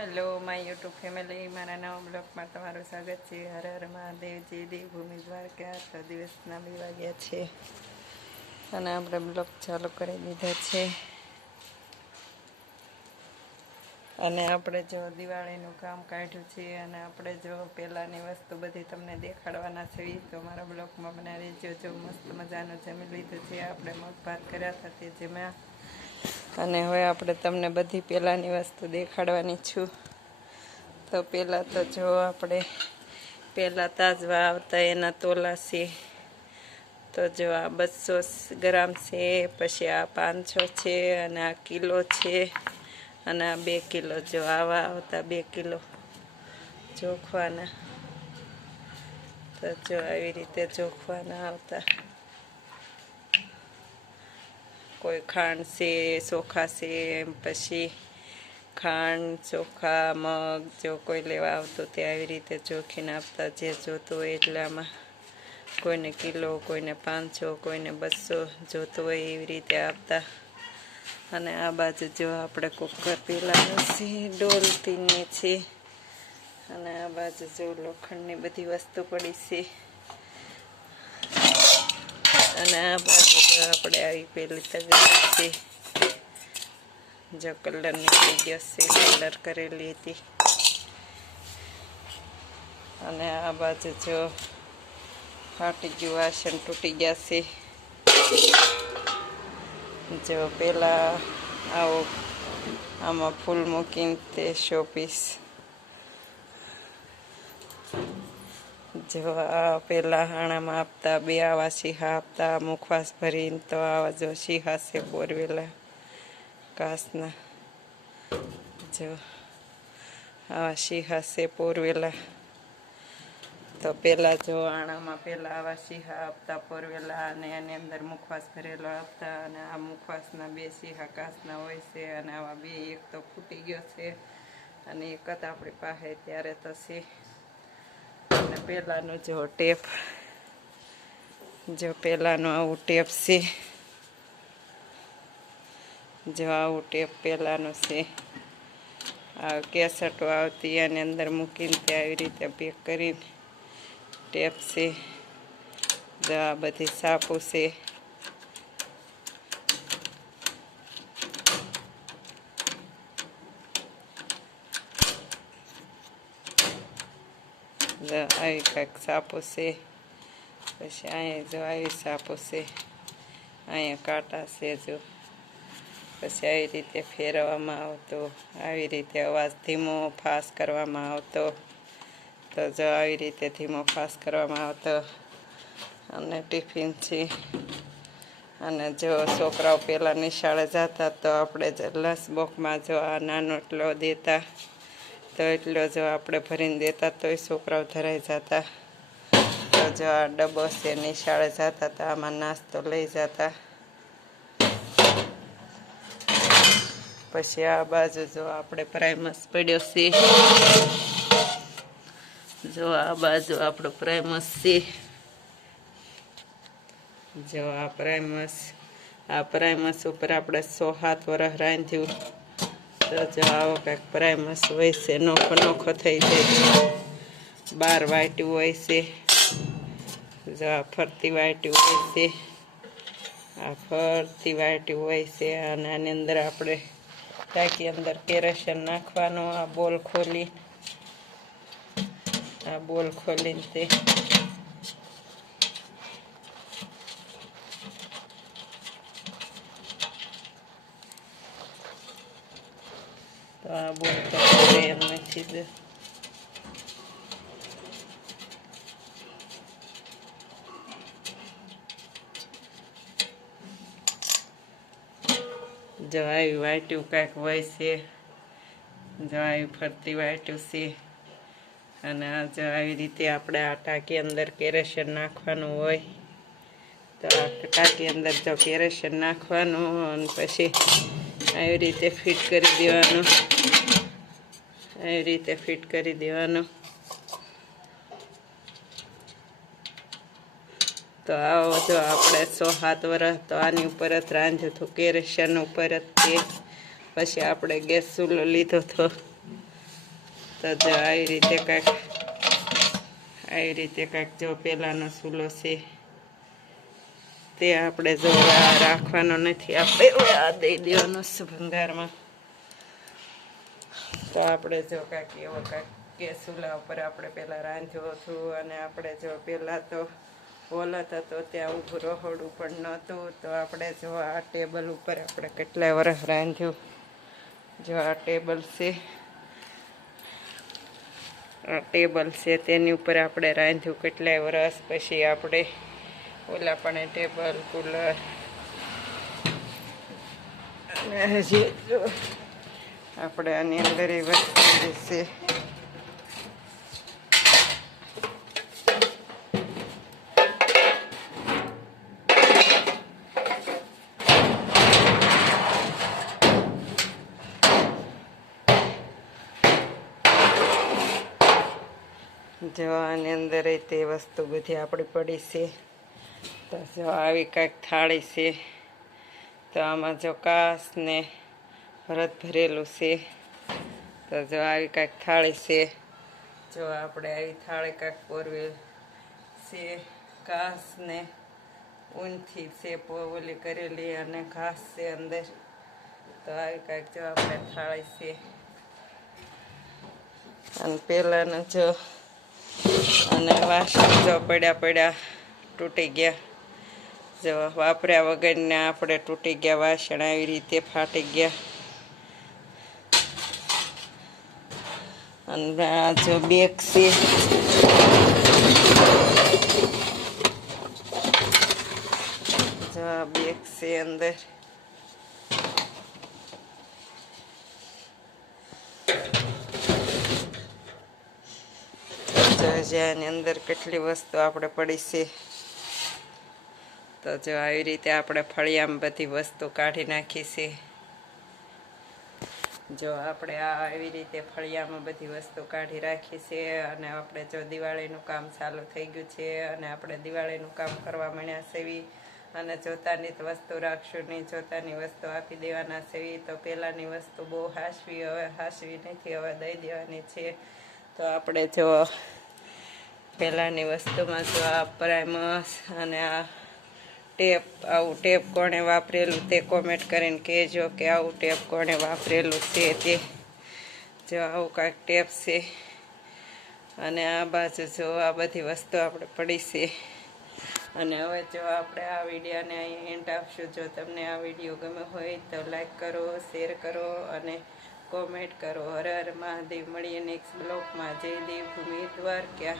Hello, my YouTube family, મારા નવા બ્લોગમાં તમારું સ્વાગત છે. હર હર મહાદેવ, જય દેવભૂમિ દ્વારકા. તો દિવસના બે વાગ્યા છે અને આપણે બ્લોગ ચાલુ કરી દીધા છે. અને આપણે જો દિવાળીનું કામ કાઢ્યું છે અને આપણે જો પહેલાંની વસ્તુ બધી તમને દેખાડવાના છે, તો મારા બ્લોગમાં બનાવી જો જો મસ્ત મજાનું જમી લીધું છે, આપણે મગ કર્યા હતા તે જમ્યા અને હવે આપણે તમને બધી પહેલાંની વસ્તુ દેખાડવાની છું. તો પહેલાં તો જો આપણે પહેલાં તાજવા આવતા એના તોલા છે. તો જો આ બસો ગ્રામ છે, પછી આ પાંચસો છે, અને આ કિલો છે, અને આ બે કિલો જો આવા આવતા બે કિલો જોખવાના. તો જો આવી રીતે જોખવાના આવતા. કોઈ ખાંડ છે, ચોખા છે પછી ખાંડ, ચોખા, મગ, જો કોઈ લેવા આવતું તે આવી રીતે ચોખીને આપતા જે જોતું હોય એટલામાં. કોઈને કિલો, કોઈને પાંચસો, કોઈને બસો જોતું હોય એવી રીતે આપતા. અને આ બાજુ જો આપણે કુકર પીલાનું છે ડોલતીની છે. અને આ બાજુ જો લોખંડની બધી વસ્તુ પડી છે. અને આ બાજુ આપણે આવી પેલી તગડી છે. જો કલર નીકળી ગયો છે, કલર કરેલી હતી. અને આ બાજુ જો ફાટી ગયું, વાસણ તૂટી ગયા છે. જો પહેલાં આવો આમાં ફૂલ મૂકીને તે શોપીસ જો આ પેલા હાણામાં આપતા, બે આવા શિહા આપતા મુખવાસ ભરીને તો આવા જો શિહા છે બોરવેલા કાસના જો આવા શિહા છે પોરવેલા. તો પહેલાં જો આણામાં પહેલાં આવા શિહા આપતા, પોરવેલા અને એની અંદર મુખવાસ ભરેલો આપતા અને આ મુખવાસના બે શિહા કાસના હોય છે અને આવા બે એક તો ફૂટી ગયો છે અને એક જ આપણી પાસે ત્યારે તો છે. પહેલાંનું જો ટેપ. જો પહેલાંનું આવું ટેપ છે. જો આવું ટેપ પહેલાંનું છે. આ કેસટો આવતી એની અંદર મૂકીને તે આવી રીતે પેક કરીને ટેપ છે. જો આ બધી સાપુ છે. જો આવી કંઈક સાપુ છે પછી અહીંયા જો આવી સાપુ છે અહીંયા કાંટા છે જો પછી આવી રીતે ફેરવવામાં આવતો આવી રીતે અવાજ ધીમો ફાસ કરવામાં આવતો તો જો આવી રીતે ધીમો ફાસ કરવામાં આવતો અને ટિફિન છે. અને જો છોકરાઓ પહેલાં નિશાળે જતા તો આપણે બોક્સમાં જો આ નાનો એટલો દેતા. તો એટલો જો આપણે ભરીને દેતા તોય છોકરાઓ ધરાઈ જતા. તો જો આ ડબ્બો છે, નિશાળે જતા તો, આમાં નાસ્તો લઈ જતા. પછી આ બાજુ જો આપણે પ્રાઇમસ પડ્યો છે. જો આ બાજુ આપણો પ્રાઇમસ છે. જો આ પ્રાઇમસ આ પ્રાઇમસ ઉપર આપણે સો સાત વર્ષ રાંધ્યું. તો જો આવો કંઈક પ્રાઇમસ હોય છે, નોખો નોખો થઈ જાય બાર વાટ્યું હોય છે, જો આ ફરતી વાટ્યું હોય છે, આ ફરતી વાટ્યું હોય છે, અને આની અંદર આપણે ટાંકી અંદર કેરોસીન નાખવાનું, આ બોલ ખોલી, આ બોલ ખોલીને તે આ ખોલે એમ નથી જવાયું જો વાટ્યું કાંઈક હોય છે. જવાયું, ફરતી વાટ્યું છે. અને આ જો રીતે આપણે આ ટાંકી અંદર કેરોસીન નાખવાનું હોય, તો આ ટાંકી અંદર જો કેરોસીન નાખવાનું અને પછી આવી રીતે ફિટ કરી દેવાનું. આવી રીતે ફિટ કરી દેવાનું. તો આવો જો આપણે સો સાત વરસ તો આની ઉપર જ રાંધ્યું હતું કેરેશન ઉપર જ તે. પછી આપણે ગેસ ચૂલો લીધો હતો. તો જો આવી રીતે કાંઈક, આવી રીતે કાંઈક જો પહેલાંનો સૂલો છે. તે આપણે જો રાખવાનો નથી. આપણે આ દઈ દેવાનો છે ભંગારમાં. તો આપણે જો કાંઈક એવો કાંઈક કે ચૂલા ઉપર આપણે પહેલાં રાંધ્યો હતું અને આપણે જો પહેલાં તો હોલત હતો, ત્યાં ઊભું રહોડું પણ નહોતું. તો આપણે જો આ ટેબલ ઉપર આપણે કેટલાય વર્ષ રાંધ્યું. જો આ ટેબલ છે, આ ટેબલ છે, તેની ઉપર આપણે રાંધ્યું કેટલાય વર્ષ પછી આપણે ઓલા પણ ટેબલ, કુલર. હજી આપણે આની અંદર એ વસ્તુ જે જવાની અંદર એ તે વસ્તુ બધી આપણી પડી છે. તો જો આવી કાંઈક થાળી છે, તો આમાં જો કાસ ને ભરત ભરેલું છે, તો જો આવી કાંઈક થાળી છે. જો આપણે આવી થાળી કાંઈક પોરવેલ છે, ઘાસ ને ઊનથી છે પોલી કરેલી અને ઘાસ છે અંદર. તો આવી કાંઈક જો આપણે થાળી છે. અને પહેલાંનું જો અને વાસણ જો પડ્યા પડ્યા તૂટી ગયા. જો વાપર્યા વગરને આપણે તૂટી ગયા, વાસણ આવી રીતે ફાટી ગયા. અને આ જો બેગ છે. જો છે અંદર. જો અંદર કેટલી વસ્તુ આપણે પડી છે. તો જો આવી રીતે આપણે ફળિયામાં બધી વસ્તુ કાઢી નાખી છે. જો આપણે આ આવી રીતે ફળિયામાં બધી વસ્તુ કાઢી રાખી છે અને આપણે જો દિવાળીનું કામ ચાલુ થઈ ગયું છે અને આપણે દિવાળીનું કામ કરવા માંડ્યા સેવી અને જોતાની વસ્તુ રાખશું, નહીં જોતાની વસ્તુ આપી દેવાના સેવી, તો પહેલાંની વસ્તુ બહુ હાસવી, હવે હાસવી નથી, હવે દઈ દેવાની છે. તો આપણે જો પહેલાંની વસ્તુમાં જો આ પ્રાઇમસ અને આ ટેપ, આવું ટેપ કોણે વાપરેલું તે કોમેન્ટ કરીને કહેજો કે આવું ટેપ કોણે વાપરેલું છે તે જો આવું કાંઈક ટેપ છે. અને આ બાજુ જો આ બધી વસ્તુ આપણે પડી છે. અને હવે જો આપણે આ વિડીયોને અહીં એન્ડ આપશું. જો તમને આ વીડિયો ગમે હોય તો લાઈક કરો શેર કરો અને કોમેન્ટ કરો. હર હર મહાદેવ. મળીએ નેક્સ્ટ બ્લોગમાં જય દેવ. ભૂમિ દ્વારકા.